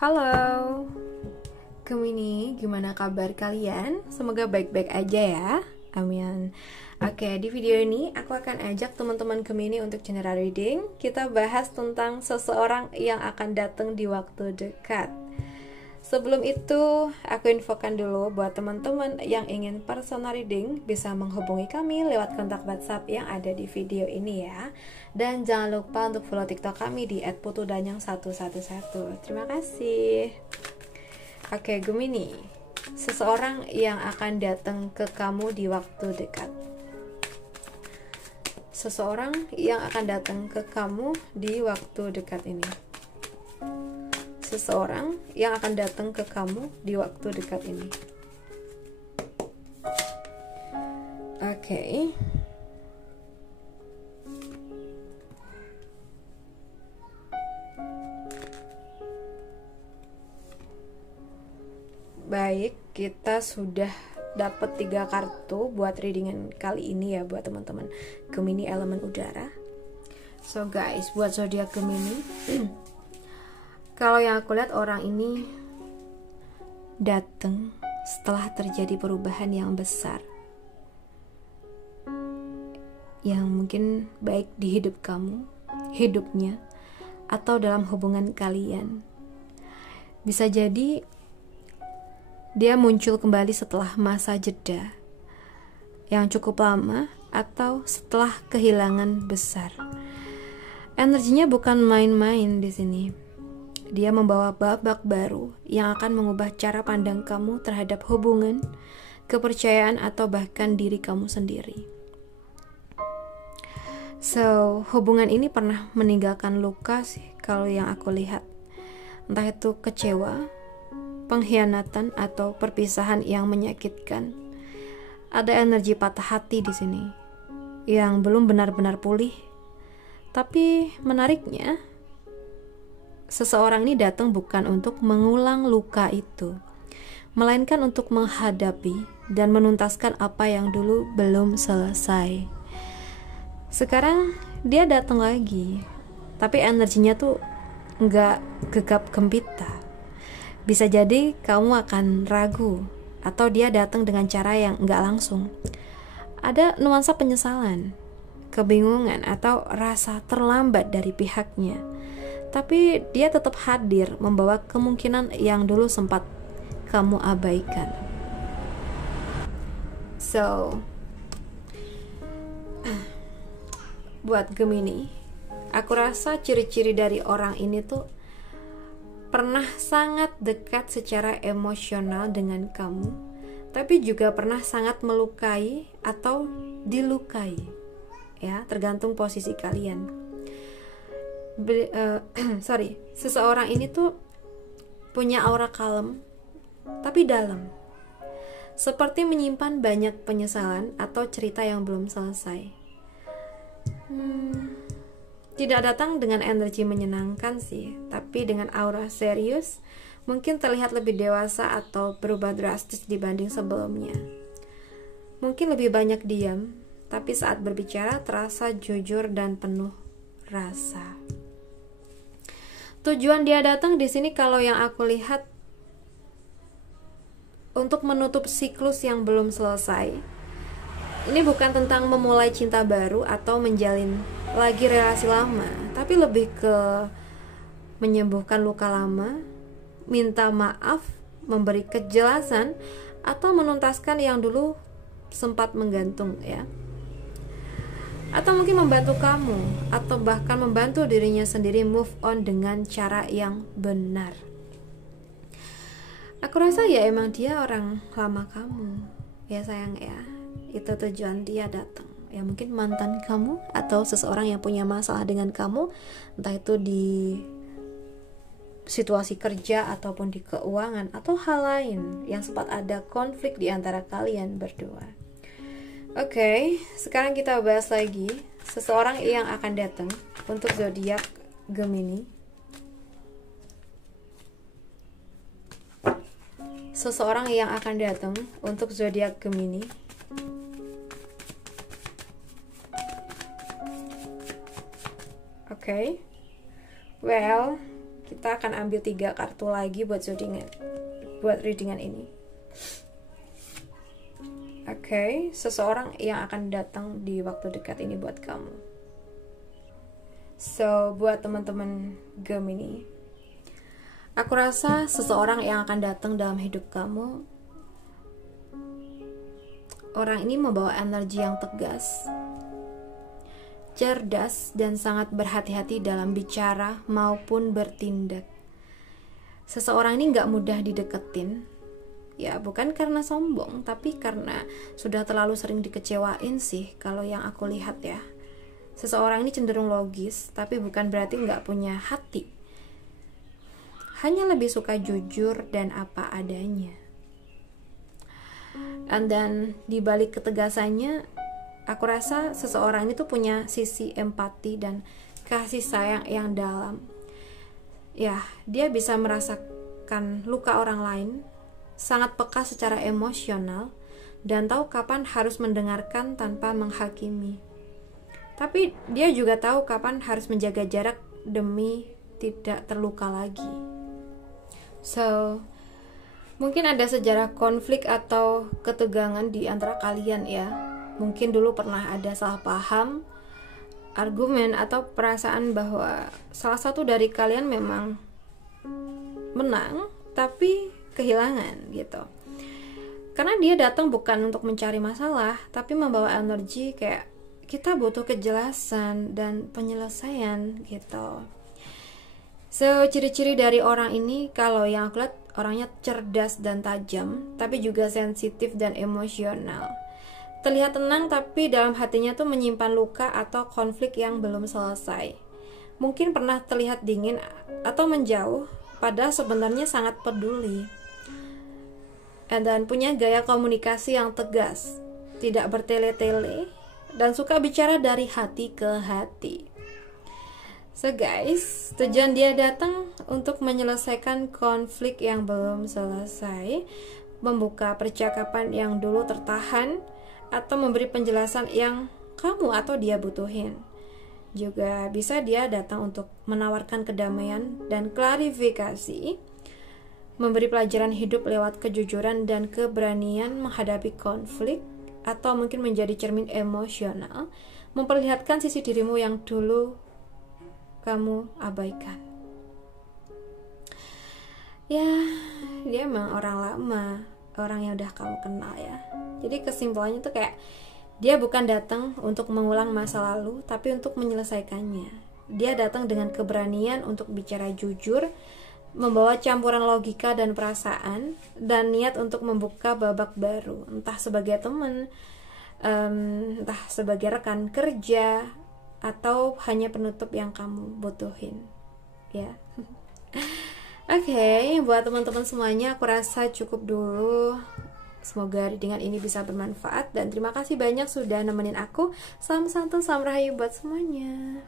Halo, Gemini, gimana kabar kalian? Semoga baik-baik aja ya, amin. Oke, di video ini aku akan ajak teman-teman Gemini untuk general reading. Kita bahas tentang seseorang yang akan datang di waktu dekat. Sebelum itu, aku infokan dulu buat teman-teman yang ingin personal reading bisa menghubungi kami lewat kontak WhatsApp yang ada di video ini ya. Dan jangan lupa untuk follow TikTok kami di @putudanyang111. Terima kasih. Oke, Gemini. Seseorang yang akan datang ke kamu di waktu dekat. Seseorang yang akan datang ke kamu di waktu dekat ini. Seseorang yang akan datang ke kamu di waktu dekat ini. Oke. Baik, kita sudah dapat 3 kartu buat readingan kali ini ya buat teman-teman Gemini elemen udara. So guys, buat zodiak Gemini, kalau yang aku lihat orang ini datang setelah terjadi perubahan yang besar, yang mungkin baik di hidup kamu, hidupnya, atau dalam hubungan kalian. Bisa jadi dia muncul kembali setelah masa jeda yang cukup lama atau setelah kehilangan besar. Energinya bukan main-main di sini. Dia membawa babak baru yang akan mengubah cara pandang kamu terhadap hubungan, kepercayaan, atau bahkan diri kamu sendiri. So, hubungan ini pernah meninggalkan luka sih kalau yang aku lihat. Entah itu kecewa, pengkhianatan, atau perpisahan yang menyakitkan. Ada energi patah hati di sini yang belum benar-benar pulih. Tapi menariknya, seseorang ini datang bukan untuk mengulang luka itu, melainkan untuk menghadapi dan menuntaskan apa yang dulu belum selesai. Sekarang dia datang lagi, tapi energinya tuh nggak gegap gempita. Bisa jadi kamu akan ragu, atau dia datang dengan cara yang nggak langsung. Ada nuansa penyesalan, kebingungan, atau rasa terlambat dari pihaknya. Tapi dia tetap hadir, membawa kemungkinan yang dulu sempat kamu abaikan. So, buat Gemini, aku rasa ciri-ciri dari orang ini tuh pernah sangat dekat secara emosional dengan kamu, tapi juga pernah sangat melukai atau dilukai. Ya, tergantung posisi kalian. Seseorang ini tuh punya aura kalem tapi dalam, seperti menyimpan banyak penyesalan atau cerita yang belum selesai. Tidak datang dengan energi menyenangkan sih, tapi dengan aura serius, mungkin terlihat lebih dewasa atau berubah drastis dibanding sebelumnya. Mungkin lebih banyak diam, tapi saat berbicara terasa jujur dan penuh rasa. Tujuan dia datang di sini kalau yang aku lihat untuk menutup siklus yang belum selesai. Ini bukan tentang memulai cinta baru atau menjalin lagi relasi lama, tapi lebih ke menyembuhkan luka lama, minta maaf, memberi kejelasan, atau menuntaskan yang dulu sempat menggantung ya. Atau mungkin membantu kamu, atau bahkan membantu dirinya sendiri move on dengan cara yang benar. Aku rasa ya emang dia orang lama kamu, ya sayang ya. Itu tujuan dia datang. Ya mungkin mantan kamu atau seseorang yang punya masalah dengan kamu, entah itu di situasi kerja ataupun di keuangan atau hal lain yang sempat ada konflik di antara kalian berdua. Oke, sekarang kita bahas lagi seseorang yang akan datang untuk zodiak Gemini. Seseorang yang akan datang untuk zodiak Gemini. Oke. Well, Kita akan ambil 3 kartu lagi buat readingan ini. Oke, seseorang yang akan datang di waktu dekat ini buat kamu. So, buat teman-teman Gemini, aku rasa seseorang yang akan datang dalam hidup kamu, orang ini membawa energi yang tegas, cerdas, dan sangat berhati-hati dalam bicara maupun bertindak. Seseorang ini gak mudah dideketin. Ya, bukan karena sombong, tapi karena sudah terlalu sering dikecewain sih, kalau yang aku lihat ya. Seseorang ini cenderung logis, tapi bukan berarti gak punya hati. Hanya lebih suka jujur dan apa adanya. Dan di balik ketegasannya, aku rasa seseorang ini tuh punya sisi empati dan kasih sayang yang dalam. Ya, dia bisa merasakan luka orang lain, sangat peka secara emosional, dan tahu kapan harus mendengarkan tanpa menghakimi. Tapi dia juga tahu kapan harus menjaga jarak demi tidak terluka lagi. So, mungkin ada sejarah konflik atau ketegangan di antara kalian ya. Mungkin dulu pernah ada salah paham, argumen, atau perasaan bahwa salah satu dari kalian memang menang, tapi kehilangan gitu. Karena dia datang bukan untuk mencari masalah, tapi membawa energi kayak kita butuh kejelasan dan penyelesaian gitu. So, ciri-ciri dari orang ini, kalau yang aku lihat, orangnya cerdas dan tajam, tapi juga sensitif dan emosional. Terlihat tenang, tapi dalam hatinya tuh menyimpan luka atau konflik yang belum selesai. Mungkin pernah terlihat dingin atau menjauh, padahal sebenarnya sangat peduli. Dan punya gaya komunikasi yang tegas, tidak bertele-tele, dan suka bicara dari hati ke hati. So guys, tujuan dia datang untuk menyelesaikan konflik yang belum selesai, membuka percakapan yang dulu tertahan, atau memberi penjelasan yang kamu atau dia butuhin. Juga bisa dia datang untuk menawarkan kedamaian dan klarifikasi, memberi pelajaran hidup lewat kejujuran dan keberanian menghadapi konflik, atau mungkin menjadi cermin emosional, memperlihatkan sisi dirimu yang dulu kamu abaikan. Ya, dia emang orang lama, orang yang udah kamu kenal ya. Jadi kesimpulannya tuh kayak dia bukan datang untuk mengulang masa lalu, tapi untuk menyelesaikannya. Dia datang dengan keberanian untuk bicara jujur, membawa campuran logika dan perasaan, dan niat untuk membuka babak baru, entah sebagai teman, entah sebagai rekan kerja, atau hanya penutup yang kamu butuhin ya. Oke, buat teman-teman semuanya, aku rasa cukup dulu. Semoga readingan ini bisa bermanfaat, dan terima kasih banyak sudah nemenin aku. Salam santai, salam rahayu buat semuanya.